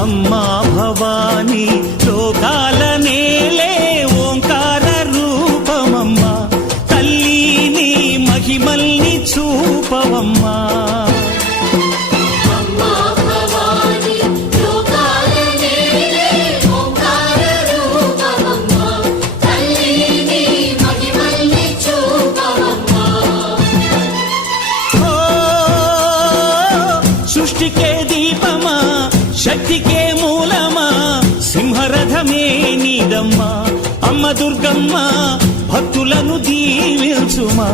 అమ్మా భవానీ లోకాల నేలే ఓంకార రూపమమ్మా, తల్లి నీ మహిమల్ని చూపవమ్మా. సృష్టికే దీపమా, శక్తికే మూలమా, సింహరథమే నీదమ్మా. అమ్మ దుర్గమ్మ భక్తులను దీవించుమా.